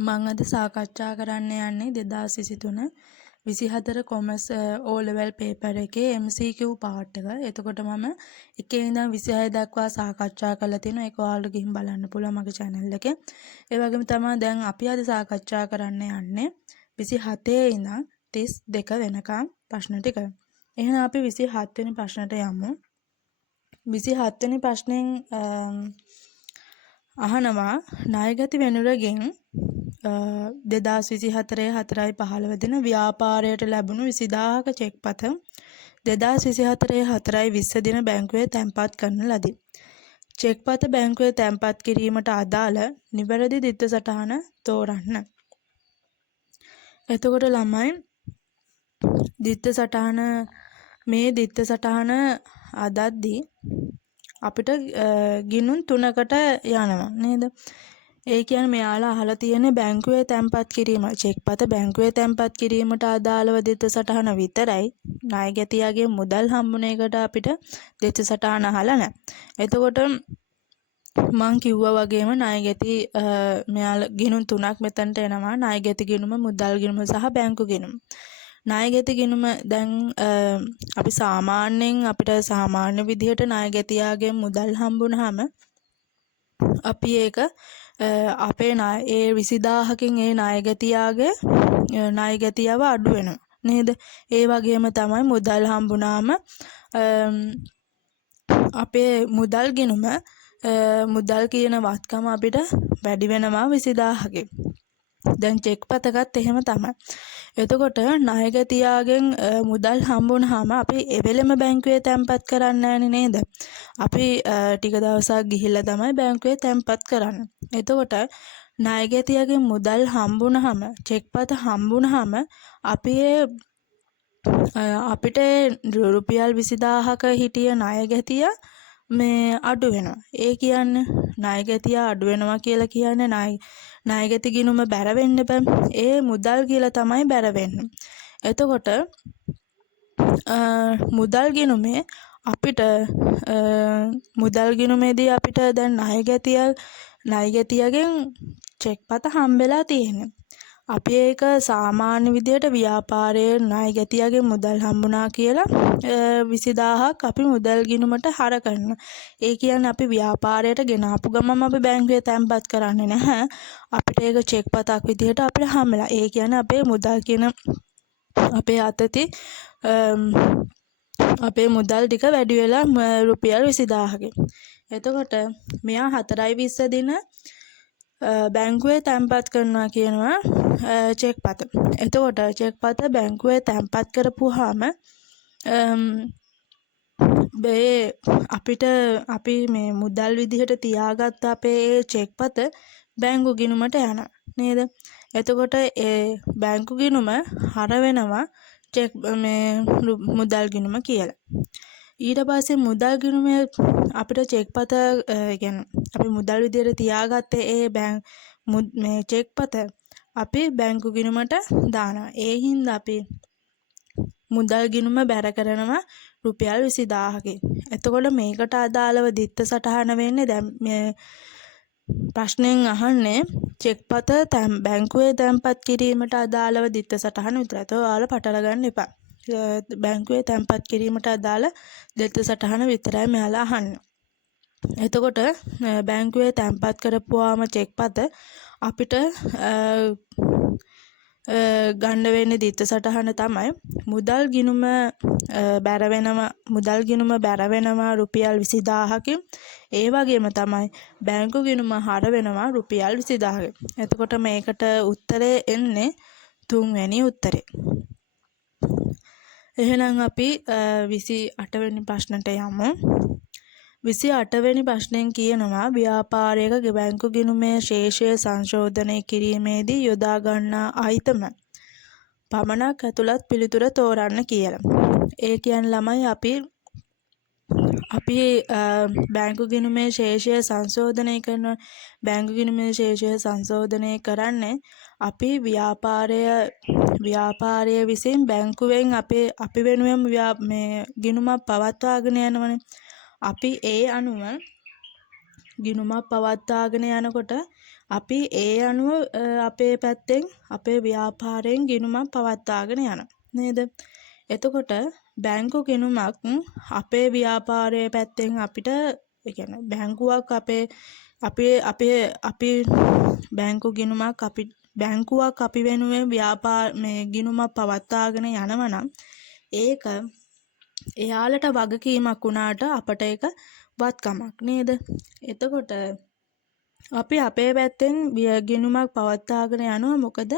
මම අද සාකච්ඡා කරන්න යන්නේ 2023 24 කොමර්ස් O level paper එකේ MCQ part එක. එතකොට මම 1 ඉඳන් 26 දක්වා සාකච්ඡා කරලා තිනවා. ඒක ඔයාලට ගිහින් බලන්න පුළුවන් මගේ channel එකේ. ඒ වගේම තමයි දැන් අපි අද සාකච්ඡා කරන්න යන්නේ 27 ඉඳන් 32 වෙනකම් ප්‍රශ්න ටික. එහෙනම් අපි 27 වෙනි ප්‍රශ්නට යමු. 27 වෙනි ප්‍රශ්නෙන් අහනවා ණයගැති වෙනුරගෙන් 2024 දින ව්‍යාපාරයට ලැබුණු 20000ක චෙක්පත 2024 දින බැංකුවේ තැන්පත් කරන ලදී. චෙක්පත බැංකුවේ තැන්පත් කිරීමට අදාළ නිවැරදි දිත්ත සටහන තෝරන්න. එතකොට ළමයි දිත්ත සටහන මේ දිත්ත සටහන අදද්දී අපිට ගිණුම් 3කට යනවා නේද? ඒ කියන්නේ මෙයාලා අහලා තියෙන්නේ බැංකුවේ තැන්පත් කිරීම චෙක්පත බැංකුවේ තැන්පත් කිරීමට අදාළව දිත්ත සටහන විතරයි. ණයගැතියාගේ මුදල් හම්බුන එකට අපිට දිත්ත සටහන අහලා නැහැ. එතකොට මං කිව්වා වගේම ණයගැති මෙයාලා ගිණුම් 3ක් මෙතනට එනවා. ණයගැති ගිණුම, මුදල් ගිණුම සහ බැංකු ගිණුම. ණයගැති ගිණුම දැන් අපි සාමාන්‍යයෙන් අපිට සාමාන්‍ය විදිහට ණයගැතියාගේ මුදල් හම්බුනහම අපි ඒක අපේ ඒ 20000කින් ඒ ණයගැතියාගේ ණයගැතියව අඩු වෙනවා නේද? ඒ වගේම තමයි මුදල් හම්බුනාම අපේ මුදල් ගිණුම මුදල් කියන වත්කම අපිට වැඩි වෙනවා 20000කින්. දැන් චෙක්පතකත් එහෙම තමයි. එතකොට ණයගැතියාගෙන් මුදල් හම්බුනහම අපි එවෙලෙම බැංකුවේ තැන්පත් කරන්නේ නේද? අපි ටික දවසක් ගිහිල්ලා තමයි බැංකුවේ තැන්පත් කරන්නේ. එතකොට ණයගැතියාගෙන් මුදල් හම්බුනහම චෙක්පත හම්බුනහම අපි අපිට රුපියල් 20000ක හිටිය ණයගැතියා මේ අඩු වෙනවා. ඒ කියන්නේ ණයගැතියා අඩු වෙනවා කියලා කියන්නේ ණයගැති ගිණුම බැර වෙන්න බෑ. ඒ මුදල් කියලා තමයි බැර වෙන්නේ. එතකොට මුදල් ගිණුමේ අපිට මුදල් ගිණුමේදී අපිට දැන් ණයගැතියාගෙන් චෙක්පත හම්බෙලා තියෙනවා. අපි ඒක සාමාන්‍ය විදියට ව්‍යාපාරයේ ණයගැතියාගේ මුදල් හම්බුණා කියලා 20000ක් අපි මුදල් ගිණුමට හර කරනවා. ඒ කියන්නේ අපි ව්‍යාපාරයට ගෙනාපු ගමම අපි බැංකුවේ තැන්පත් කරන්නේ නැහැ. අපිට ඒක චෙක්පතක් විදියට අපිට හම්බෙලා. ඒ කියන්නේ අපේ මුදල් කියන අපේ අතති අපේ මුදල් ටික වැඩි වෙලා රුපියල් 20000කින්. එතකොට මෙයා 4/20 දින බැංකුවේ තැන්පත් කරනවා කියනවා චෙක්පත. එතකොට චෙක්පත බැංකුවේ තැන්පත් කරපුවාම අපිට අපි මේ මුදල් විදිහට තියාගත්ත අපේ චෙක්පත බැංකු ගිණුමට යනවා නේද? එතකොට ඒ බැංකු ගිණුම හර වෙනවා මුදල් ගිණුම කියලා. ඊට පස්සේ මුදල් ගිණුමේ අපිට චෙක්පත කියන්නේ අපි මුදල් විදිහට තියාගත්තේ ඒ මේ චෙක්පත අපි බැංකු ගිණුමට දානවා. ඒ හින්දා අපි මුදල් ගිණුම බැර කරනවා රුපියල් 20000කින්. එතකොට මේකට අදාළව දිත්ත සටහන වෙන්නේ දැන් මේ ප්‍රශ්නෙන් අහන්නේ චෙක්පත බැංකුවේ තැන්පත් කිරීමට අදාළව දිත්ත සටහන විතරයි. ඒක ඔයාලා පටල ගන්න එපා. බැංකුවේ තැන්පත් කිරීමට අදාළ දිත්ත සටහන විතරයි මෙයාලා අහන්නේ. එතකොට බැංකුවේ තැන්පත් කරපුවාම චෙක්පත අපිට ගන්න වෙන්නේ දිත්ත සටහන තමයි මුදල් ගිණුම බැර වෙනවා රුපියල් 20000කින්. ඒ වගේම තමයි බැංකු ගිණුම හර වෙනවා රුපියල් 20000කින්. එතකොට මේකට උත්තරේ එන්නේ 3 වෙනි උත්තරේ. එහෙනම් අපි 28 වෙනි ප්‍රශ්නට යමු. 28 වෙනි ප්‍රශ්නෙන් කියනවා ව්‍යාපාරයක බැංකු ගිණුමේ ශේෂය සංශෝධනය කිරීමේදී යොදා ගන්නා අයිතම පමණක් ඇතුළත් පිළිතුර තෝරන්න කියලා. ඒ කියන්නේ ළමයි අපි බැංකු ගිණුමේ ශේෂය සංශෝධනය කරනවා. බැංකු ගිණුමේ ශේෂය සංශෝධනය කරන්නේ අපි ව්‍යාපාරය විසින් බැංකුවෙන් අපි වෙනුවෙන් මේ ගිණුමක් පවත්වාගෙන යනවනේ. අපි ඒ අනුව ගිණුමක් පවත්වාගෙන යනකොට අපි ඒ අනුව අපේ පැත්තෙන් අපේ ව්‍යාපාරයෙන් ගිණුමක් පවත්වාගෙන යනවා නේද? එතකොට බැංකු ගිණුමක් අපේ ව්‍යාපාරයේ පැත්තෙන් අපිට ඒ කියන්නේ බැංකුවක් අපි බැංකු ගිණුමක් බැංකුවක් අපි වෙනුවෙන් මේ ගිණුමක් පවත්වාගෙන යනවා නම් ඒක එයාලට වගකීමක් වුණාට අපට ඒක වත්කමක් නේද? එතකොට අපි අපේ පැත්තෙන් ගිණුමක් පවත්වාගෙන යනවා. මොකද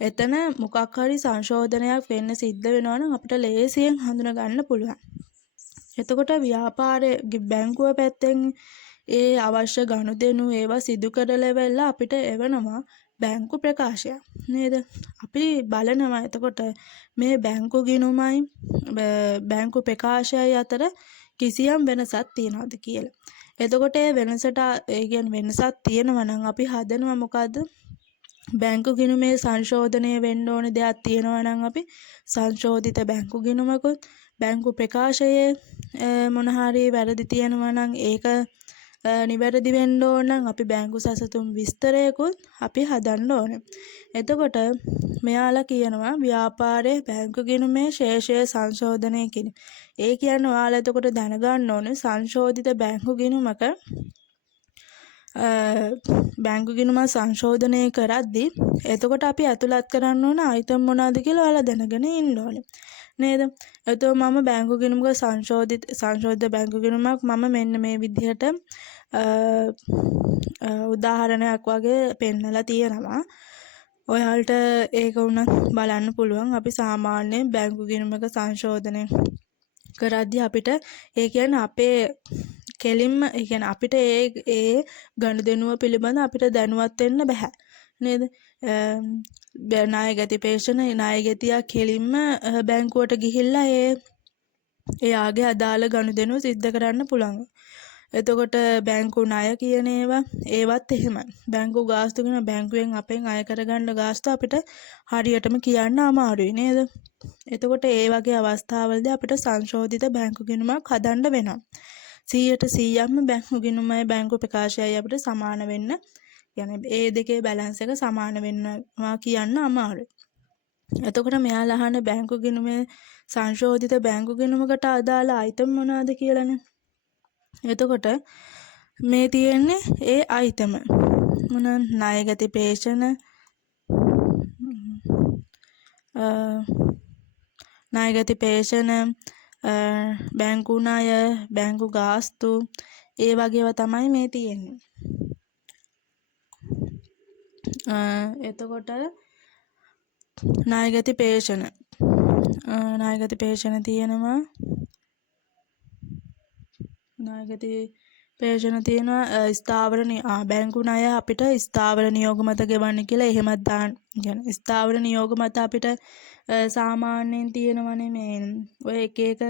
එතන මොකක් හරි සංශෝධනයක් වෙන්න සිද්ධ වෙනවා නම් අපිට ලේසියෙන් හඳුනා ගන්න පුළුවන්. එතකොට ව්‍යාපාරයේ බැංකුව පැත්තෙන් ඒ අවශ්‍ය ගනුදෙනු ඒවා සිදු කරලා අපිට එවනවා බැංකු ප්‍රකාශයක් නේද? අපි බලනවා එතකොට මේ බැංකු ගිණුමයි බැංකු ප්‍රකාශයයි අතර කිසියම් වෙනසක් තියනවද කියලා. එතකොට ඒ වෙනසක් තියෙනවා නම් අපි හදනවා මොකද්ද? බැංකු ගිණුමේ සංශෝධනය වෙන්න ඕන දෙයක් තියෙනවා නම් අපි සංශෝධිත බැංකු ගිණුමකුත් බැංකු ප්‍රකාශයේ මොන හරි වැරදි තියෙනවා නම් ඒක නිවැරදි වෙන්න ඕන නම් අපි බැංකු සැසතුම් විස්තරයකුත් අපි හදන්න ඕනේ. එතකොට මෙයාලා කියනවා ව්‍යාපාරයේ බැංකු ගිණුමේ ශේෂය සංශෝධනය කියන. ඒ කියන්නේ ඔයාලා එතකොට දැනගන්න ඕනේ සංශෝධිත බැංකු ගිණුමක බැංකු ගිණුම සංශෝධනය කරද්දී එතකොට අපි ඇතුළත් කරන්න ඕන අයිටම් මොනවද කියලා ඔයාලා දැනගෙන ඉන්න ඕනේ නේද? එතකොට මම බැංකු ගිණුමක සංශෝධිත බැංකු ගිණුමක් මම මෙන්න මේ විදිහට උදාහරණයක් වගේ පෙන්නලා තියෙනවා. ඔයාලට ඒක උනත් බලන්න පුළුවන්. අපි සාමාන්‍යයෙන් බැංකු ගිණුමක සංශෝධනය කරද්දී අපිට ඒ කියන්නේ අපේ කෙලින්ම ඒ කියන්නේ අපිට ඒ ගනුදෙනුව පිළිබඳ අපිට දැනුවත් වෙන්න බෑ නේද? ණයගැතියා කෙලින්ම බැංකුවට ගිහිල්ලා එයාගේ අදාළ ගනුදෙනුව සිද්ධ කරන්න පුළුවන්. එතකොට බැංකු ණය කියන ඒවත් එහෙමයි. බැංකු ගාස්තු කියන බැංකුවෙන් අපෙන් අය කරගන්න ගාස්තු අපිට හරියටම කියන්න අමාරුයි නේද? එතකොට ඒ වගේ අවස්ථාවලදී අපිට සංශෝධිත බැංකු ගිණුමක් හදන්න වෙනවා. 100%ක්ම බැංකු ගිණුමයි බැංකු ප්‍රකාශයයි අපිට සමාන වෙන්න يعني ඒ දෙකේ බැලන්ස් එක සමාන වෙනවා කියන්න අමාරුයි. එතකොට මෙයාලා අහන බැංකු ගිණුමේ සංශෝධිත බැංකු ගිණුමකට අදාළ අයිටම් මොනවාද කියලානේ. එතකොට මේ තියෙන්නේ ඒ අයිටම මොන ණයගැති පේෂණ බැංකු ණය බැංකු ගාස්තු ඒ වගේව තමයි මේ තියෙන්නේ. එතකොට ණයගැති පේෂණ තියෙනවා. ස්ථාවර බැංකු ණය අපිට ස්ථාවර නියෝග මත ගෙවන්න කියලා එහෙමත් දාන්න. يعني ස්ථාවර නියෝග මත අපිට සාමාන්‍යයෙන් තියෙනවනේ මේ ඔය එක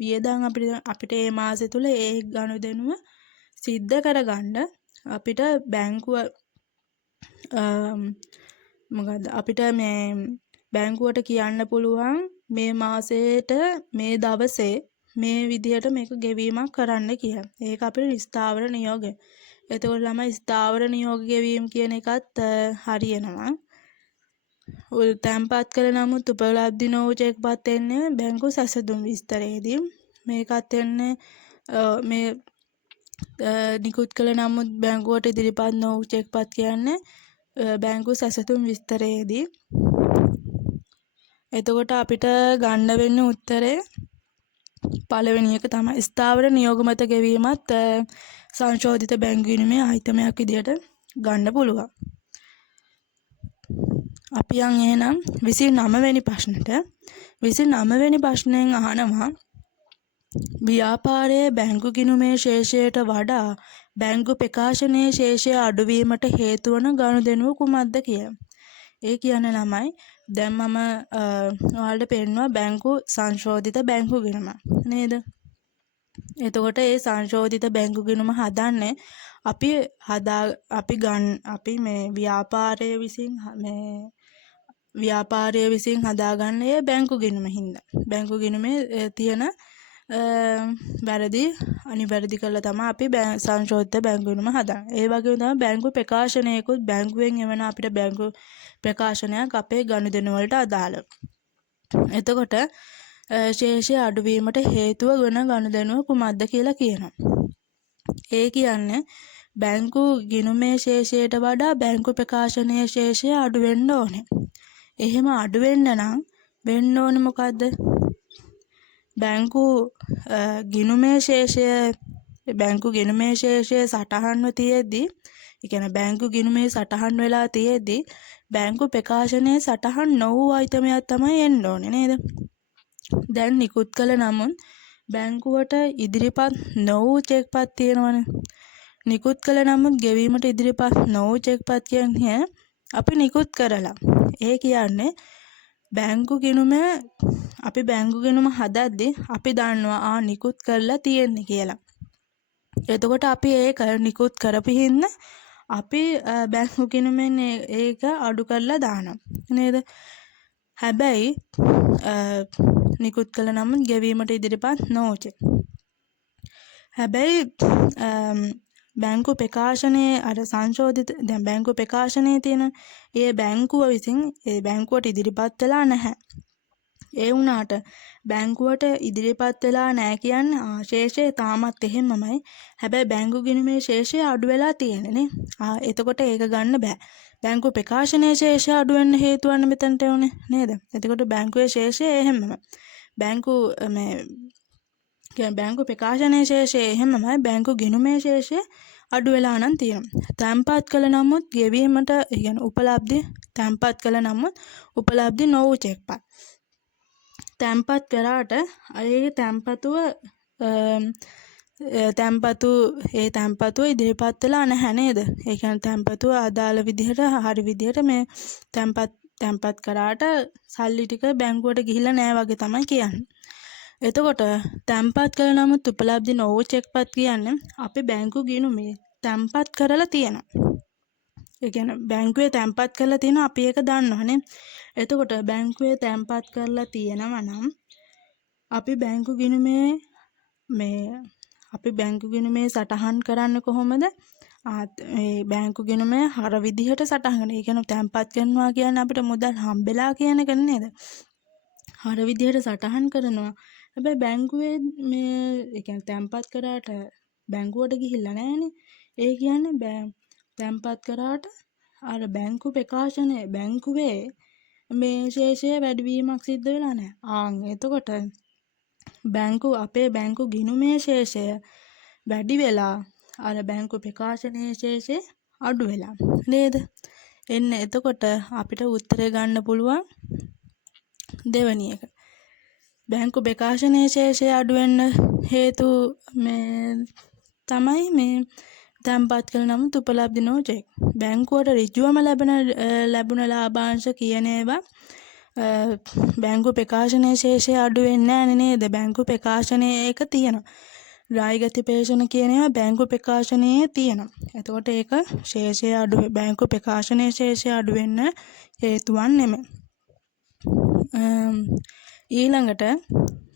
වියදම් අපිට මේ මාසෙ තුල ඒ ගනුදෙනුව සිද්ධ කරගන්න අපිට බැංකුව මොකද අපිට මේ බැංකුවට කියන්න පුළුවන් මේ මාසෙට මේ දවසේ මේ විදිහට මේක ගෙවීමක් කරන්න කියලා. ඒක අපේ ස්ථාවර නියෝගය. එතකොට ළමයි ස්ථාවර නියෝග ගෙවීම කියන එකත් හරියනවා. තැන්පත් කළ නමුත් උපලබ්ධි නොවු චෙක්පත් එන්නේ බැංකු සැසඳුම් විස්තරයේදී. මේකත් එන්නේ මේ නිකුත් කළ නමුත් බැංකුවට ඉදිරිපත් නොවු චෙක්පත් කියන්නේ බැංකු සැසඳුම් විස්තරයේදී. එතකොට අපිට ගන්න වෙන්නේ උත්තරේ පළවෙනි එක තමයි. ස්ථාවර නියෝග මත ගෙවීමත් සංශෝධිත බැංකු ගිණුමේ අයිතමයක් විදියට ගන්න පුළුවන්. අපි යන් එහෙනම් 29 වෙනි ප්‍රශ්නෙට. 29 වෙනි ප්‍රශ්නයෙන් අහනවා ව්‍යාපාරයේ බැංකු ගිණුමේ ශේෂයට වඩා බැංකු ප්‍රකාශනයේ ශේෂය අඩුවීමට හේතු වන ගනුදෙනුව කුමක්ද කියලා. ඒ කියන්නේ ළමයි දැන් මම ඔයාලට පෙන්නුවා බැංකු සංශෝධිත බැංකු ගිණුම නේද? එතකොට ඒ සංශෝධිත බැංකු ගිණුම හදන්නේ අපි මේ ව්‍යාපාරය විසින් හදාගන්න ඒ බැංකු ගිණුම හින්දා. බැංකු ගිණුමේ තියෙන වැරදි අනිවැරදි කරලා තමයි අපි සංශෝධිත බැංකු ගිණුම හදන්නේ. ඒ වගේම තමයි බැංකු ප්‍රකාශනයකුත් බැංකුවෙන් එවන අපිට බැංකු ප්‍රකාශනයක් අපේ ගනුදෙනු වලට අදාළ. එතකොට ශේෂය අඩුවීමට හේතුව වන ගනුදෙනුව කුමක්ද කියලා කියනවා. ඒ කියන්නේ බැංකු ගිණුමේ ශේෂයට වඩා බැංකු ප්‍රකාශනයේ ශේෂය අඩු වෙන්න ඕනේ. එහෙම අඩු වෙන්න නම් වෙන්න ඕනේ මොකද්ද? බැංකු ගිණුමේ ශේෂය සටහන්ව තියෙද්දී, ඒ කියන්නේ බැංකු ගිණුමේ සටහන් වෙලා තියෙද්දී බැංකු ප්‍රකාශනයේ සටහන් නොවූ අයිතමයක් තමයි එන්න ඕනේ නේද? දැන් නිකුත් කළ නමුත් බැංකුවට ඉදිරිපත් නොවූ චෙක්පත් තියෙනවනේ. නිකුත් කළ නමුත් ගෙවීමට ඉදිරිපත් නොවූ චෙක්පත් කියන්නේ අපි නිකුත් කරලා. ඒ කියන්නේ බැංකු ගිණුම හදද්දී අපි දන්නවා නිකුත් කරලා තියෙන්නේ කියලා. එතකොට අපි ඒක නිකුත් කරපු හින්දා අපි බැංකු ගිණුමෙන් ඒක අඩු කරලා දානවා නේද? හැබැයි නිකුත් කළ නමුත් ගෙවීමට ඉදිරිපත් නොවුච. හැබැයි බැංකු ප්‍රකාශනයේ අර සංශෝධිත දැන් බැංකු ප්‍රකාශනයේ තියෙන ඒ බැංකුව විසින් ඒ බැංකුවට ඉදිරිපත් වෙලා නැහැ. ඒ වුණාට බැංකුවට ඉදිරිපත් වෙලා නැහැ කියන්නේ ශේෂය තාමත් එහෙමමයි. හැබැයි බැංකු ගිණුමේ ශේෂය අඩු වෙලා තියෙන්නේ නේ. එතකොට ඒක ගන්න බෑ. බැංකු ප්‍රකාශනයේ ශේෂය අඩු වෙන්න හේතු වන්න මෙතනට උනේ නේද? එතකොට බැංකුවේ ශේෂය එහෙමම. බැංකු ප්‍රකාශනයේ ශේෂය එහෙමමයි. බැංකු ගිණුමේ ශේෂය අඩු වෙලා නම් තියෙනවා. තැන්පත් කළ නමුත් ගෙවීමට කියන්නේ උපලබ්ධි තැන්පත් කළ නමුත් උපලබ්ධි නොවූ චෙක්පත්. තැන්පත් කරාට ඒ තැන්පතුව ඉදිරිපත් වෙලා නැහැ නේද? ඒ කියන්නේ තැන්පතුව අදාළ විදිහට හරි විදිහට මේ තැන්පත් කරාට සල්ලි ටික බැංකුවට ගිහිල්ලා නැහැ වගේ තමයි කියන්නේ. එතකොට තැන්පත් කළ නමුත් උපලබ්ධි නොවූ චෙක්පත් කියන්නේ අපි බැංකු ගිණුමේ තැන්පත් කරලා තියෙනවා. ඒ කියන්නේ බැංකුවේ තැන්පත් කරලා තියෙනවා අපි ඒක දන්නවනේ. එතකොට බැංකුවේ තැන්පත් කරලා තියෙනවා නම් අපි බැංකු ගිණුමේ සටහන් කරන්නේ කොහොමද? මේ බැංකු ගිණුමේ හර විදිහට සටහන් කරනවා. ඒ කියන්නේ තැන්පත් කරනවා කියන්නේ අපිට මුදල් හම්බෙලා කියන එක නේද? හර විදිහට සටහන් කරනවා. හැබැයි බැංකුවේ ඒ කියන්නේ තැන්පත් කරාට බැංකුවට ගිහිල්ලා නැහැනේ. ඒ කියන්නේ තැන්පත් කරාට අර බැංකු ප්‍රකාශනයේ බැංකුවේ මේ ශේෂය වැඩිවීමක් සිද්ධ වෙලා නැහැ. එතකොට අපේ බැංකු ගිණුමේ ශේෂය වැඩි වෙලා අර බැංකු ප්‍රකාශනයේ ශේෂය අඩු වෙලා නේද? එතකොට අපිට උත්තරය ගන්න පුළුවන් දෙවෙනි එක. බැංකු ප්‍රකාශනයේ ශේෂය අඩු වෙන්න හේතු තමයි මේ තැන්පත් කළ නමුත් උපලබ්ධි නොවූ චෙක්. බැංකුවට ඍජුවම ලැබුණ ලාභාංශ කියන ඒවා බැංකු ප්‍රකාශනයේ ශේෂය අඩු වෙන්නේ නැහැ නේද? බැංකු ප්‍රකාශනයේ ඒක තියෙනවා. රායිගතිපේෂණ කියන ඒවා බැංකු ප්‍රකාශනයේ තියෙනවා. එතකොට ඒක ශේෂය බැංකු ප්‍රකාශනයේ ශේෂය අඩු වෙන්න හේතුවක් නෙමෙයි. ඊළඟට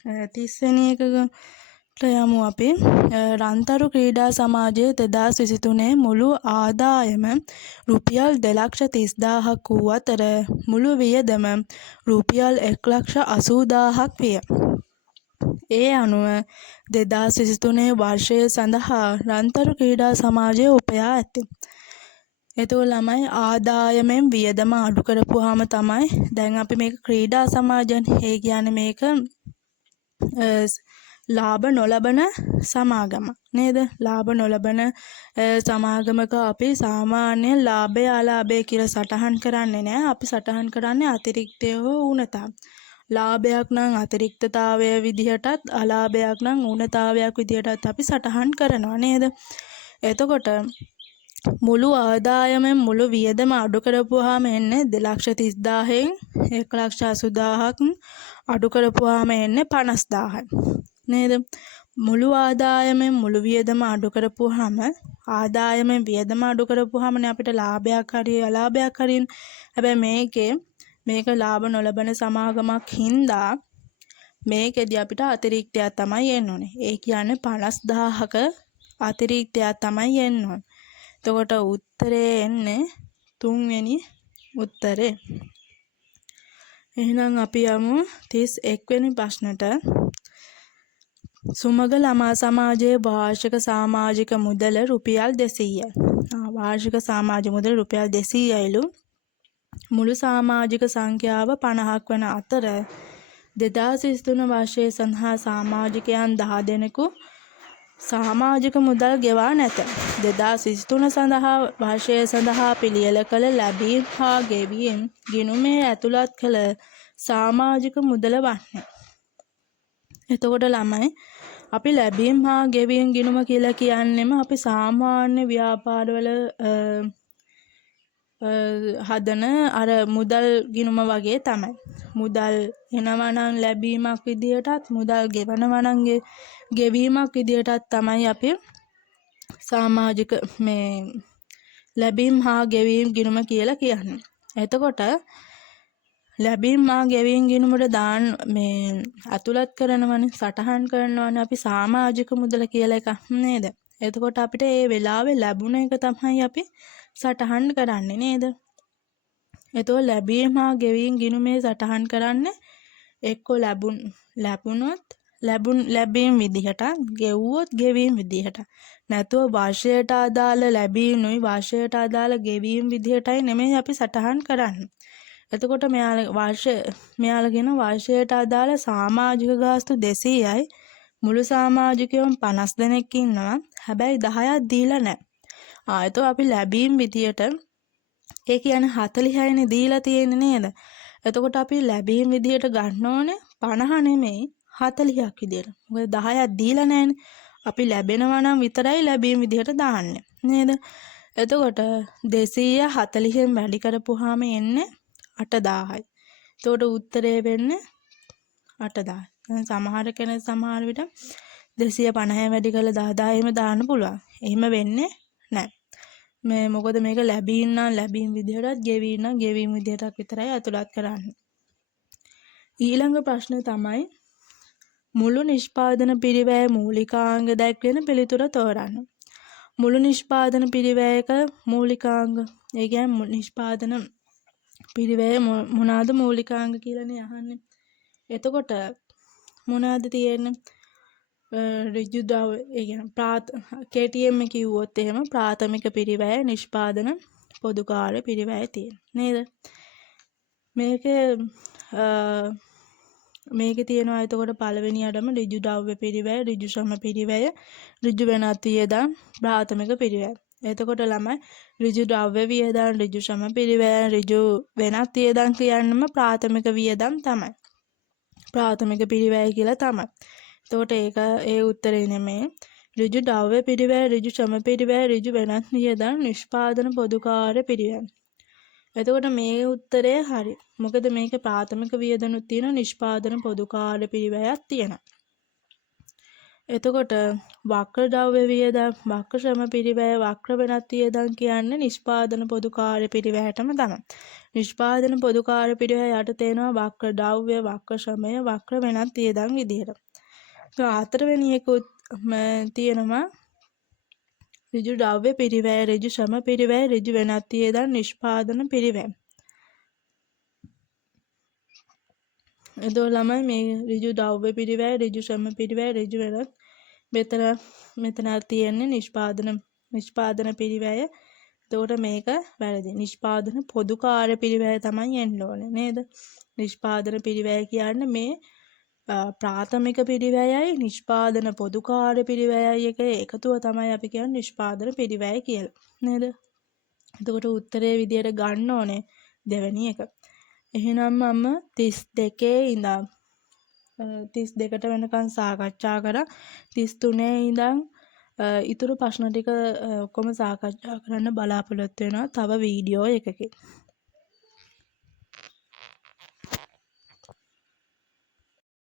30 වෙනි එකට යමු අපි. රන්තරු ක්‍රීඩා සමාජයේ 2023 මුළු ආදායම රුපියල් 2,30,000ක් වූ අතර මුළු වියදම රුපියල් 1,80,000ක් විය. ඒ අනුව 2023 වර්ෂය සඳහා රන්තරු ක්‍රීඩා සමාජය උපයා ඇත. එතකොට ළමයි ආදායමෙන් වියදම අඩු කරපුවාම තමයි දැන් අපි මේක ක්‍රීඩා සමාජයන්. ඒ කියන්නේ මේක ලාභ නොලබන සමාගම නේද? ලාභ නොලබන සමාගමක අපි සාමාන්‍යයෙන් ලාභය අලාභය කියලා සටහන් කරන්නේ නැහැ. අපි සටහන් කරන්නේ අතිරික්තය හෝ ඌනතාව. ලාභයක් නම් අතිරික්තතාවය විදිහටත් අලාභයක් නම් ඌනතාවයක් විදිහටත් අපි සටහන් කරනවා නේද? එතකොට මුළු ආදායමෙන් මුළු වියදම අඩු කරපුවාම එන්නේ 2,30,000න් 1,80,000ක් අඩු කරපුවාම එන්නේ 50,000යි නේද? මුළු ආදායමෙන් මුළු වියදම අඩු කරපුවාම ආදායමෙන් වියදම අඩු කරපුවාමනේ අපිට ලාභයක් හරි අලාභයක් හරිනේ. හැබැයි මේක ලාභ නොලබන සමාගමක් හින්දා මේකෙදී අපිට අතිරික්තයක් තමයි එන්න ඕනේ. ඒ කියන්නේ 50000ක අතිරික්තයක් තමයි එන්න ඕනේ. එතකොට උත්තරේ එන්නේ 3 වෙනි උත්තරේ. එහෙනම් අපි යමු 31 වෙනි ප්‍රශ්නට. සුමග ළමා සමාජයේ වාර්ෂික සමාජික මුදල රුපියල් 200යි. වාර්ෂික සමාජික මුදල රුපියල් 200යිලු. මුළු සමාජික සංඛ්‍යාව 50ක් වන අතර 2023 වර්ෂයේ සඳහා සමාජිකයන් 10 දෙනෙකු සමාජික මුදල් ගෙවා නැත. 2023 සඳහා වර්ෂය සඳහා පිළියෙල කළ ලැබීම් හා ගෙවීම් ගිණුමේ ඇතුළත් කළ සමාජික මුදල වන්නේ. එතකොට ළමයි අපි ලැබීම් හා ගෙවීම් ගිණුම කියලා කියන්නේම අපි සාමාන්‍ය ව්‍යාපාරවල හදන අර මුදල් ගිණුම වගේ තමයි. මුදල් එනවා නම් ලැබීමක් විදියටත් මුදල් ගෙවනවා නම් ගෙවීමක් විදියටත් තමයි අපි සමාජික මේ ලැබීම් හා ගෙවීම් ගිණුම කියලා කියන්නේ. එතකොට ලැබීම් හා ගෙවීම් ගිණුමට දාන්න මේ අතුලත් කරනවනේ සටහන් කරනවනේ අපි සමාජික මුදල කියලා එකක් නේද? එතකොට අපිට ඒ වෙලාවේ ලැබුණ එක තමයි අපි සටහන් කරන්නේ නේද? එතකොට ලැබීම් හා ගෙවීම් ගිණුමේ සටහන් කරන්නේ එක්ක ලැබුණොත් ලැබීම් විදිහට, ගෙවුවොත් ගෙවීම් විදිහට. නැතුව වර්ෂයට අදාළ ලැබීම්නුයි වර්ෂයට අදාළ ගෙවීම් විදිහටයි නෙමෙයි අපි සටහන් කරන්නේ. එතකොට මෙයාලා කියන වර්ෂයට අදාළ සමාජික ගාස්තු 200යි. මුළු සමාජිකයන් 50 දෙනෙක් ඉන්නවා. හැබැයි 10ක් දීලා නැහැ. එතකොට අපි ලැබීම් විදියට ඒ කියන්නේ 40යිනේ දීලා තියෙන්නේ නේද? එතකොට අපි ලැබීම් විදියට ගන්න ඕනේ 50 නෙමෙයි 40ක් විදියට. මොකද 10ක් දීලා නැහැනේ. අපි ලැබෙනවා නම් විතරයි ලැබීම් විදියට දාන්නේ නේද? එතකොට 240න් වැඩි කරපුවාම එන්නේ 8000යි. එතකොට උත්තරේ වෙන්නේ 8000. සමහර කෙනෙක් සමහර විට 250 වැඩි කරලා 10000 එහෙම දාන්න පුළුවන්. එහෙම වෙන්නේ නැහැ. මොකද මේක ලැබීම් නම් ලැබීම් විදියටත් ගෙවීම් නම් ගෙවීම් විදියටත් විතරයි අතුලත් කරන්නේ. ඊළඟ ප්‍රශ්නේ තමයි මුළු නිෂ්පාදන පිරිවැය මූලිකාංග දැක්වෙන පිළිතුර තෝරන්න. මුළු නිෂ්පාදන පිරිවැයක මූලිකාංග ඒ කියන්නේ නිෂ්පාදන පිරිවැය මොනවාද මූලිකාංග කියලානේ අහන්නේ. එතකොට මොනවාද තියෙන්නේ? ඍජු ද්‍රව්‍ය ඒ කියන්නේ KTM කිව්වොත් එහෙම ප්‍රාථමික පිරිවැය නිෂ්පාදන පොදු කාර්ය පිරිවැය තියෙන නේද? මේකේ තියෙනවා එතකොට පළවෙනි අඩම ඍජු ද්‍රව්‍ය පිරිවැය, ඍජු ශ්‍රම පිරිවැය, ඍජු වෙනත් වියදම් ප්‍රාථමික පිරිවැය. එතකොට ළමයි ඍජු ද්‍රව්‍ය වියදම්, ඍජු ශ්‍රම පිරිවැය, ඍජු වෙනත් වියදම් කියන්නම ප්‍රාථමික වියදම් තමයි. ප්‍රාථමික පිරිවැය කියලා තමයි. එතකොට ඒ උත්තරේ නෙමෙයි. ඍජු ද්‍රව්‍ය පිරිවැය, ඍජු ශ්‍රම පිරිවැය, ඍජු වෙනත් වියදම් නිෂ්පාදන පොදු කාර්ය පිරිවැය. එතකොට මේ උත්තරේ හරි. මොකද මේක ප්‍රාථමික වියදනුත් තියෙනවා නිෂ්පාදන පොදු කාර්ය පිරිවැයක් තියෙනවා. එතකොට වක්‍ර ද්‍රව්‍ය වියදම්, වක්‍ර ශ්‍රම පිරිවැය, වක්‍ර වෙනත් වියදම් කියන්නේ නිෂ්පාදන පොදු කාර්ය පිරිවැයටම තමයි. නිෂ්පාදන පොදු කාර්ය පිරිවැය යටතේ එනවා වක්‍ර ද්‍රව්‍ය, වක්‍ර ශ්‍රමය, වක්‍ර වෙනත් වියදම් විදිහට. හතරවෙනි එකකුත් තියෙනවා ඍජු ද්‍රව්‍ය පිරිවැය, ඍජු ශ්‍රම පිරිවැය, ඍජු වෙනත් වියදම් නිෂ්පාදන පිරිවැය. එතකොට ළමයි මේ ඍජු ද්‍රව්‍ය පිරිවැය, ඍජු ශ්‍රම පිරිවැය, ඍජු වෙනත් මෙතන තියෙන්නේ නිෂ්පාදන පිරිවැය. එතකොට මේක වැරදි. නිෂ්පාදන පොදු කාර්ය පිරිවැය තමයි එන්න ඕනේ නේද? නිෂ්පාදන පිරිවැය කියන්නේ මේ ප්‍රාථමික පිරිවැයයි නිෂ්පාදන පොදු කාර්ය පිරිවැයයි එක එකතුව තමයි අපි කියන්නේ නිෂ්පාදන පිරිවැය කියලා නේද? එතකොට උත්තරේ විදියට ගන්න ඕනේ දෙවෙනි එක. එහෙනම් මම 32 ඉඳන් 32ට වෙනකන් සාකච්ඡා කරා. 33 ඉඳන් ඊතුරු ප්‍රශ්න ටික ඔක්කොම සාකච්ඡා කරන්න බලාපොරොත්තු වෙනවා තව වීඩියෝ එකකින්.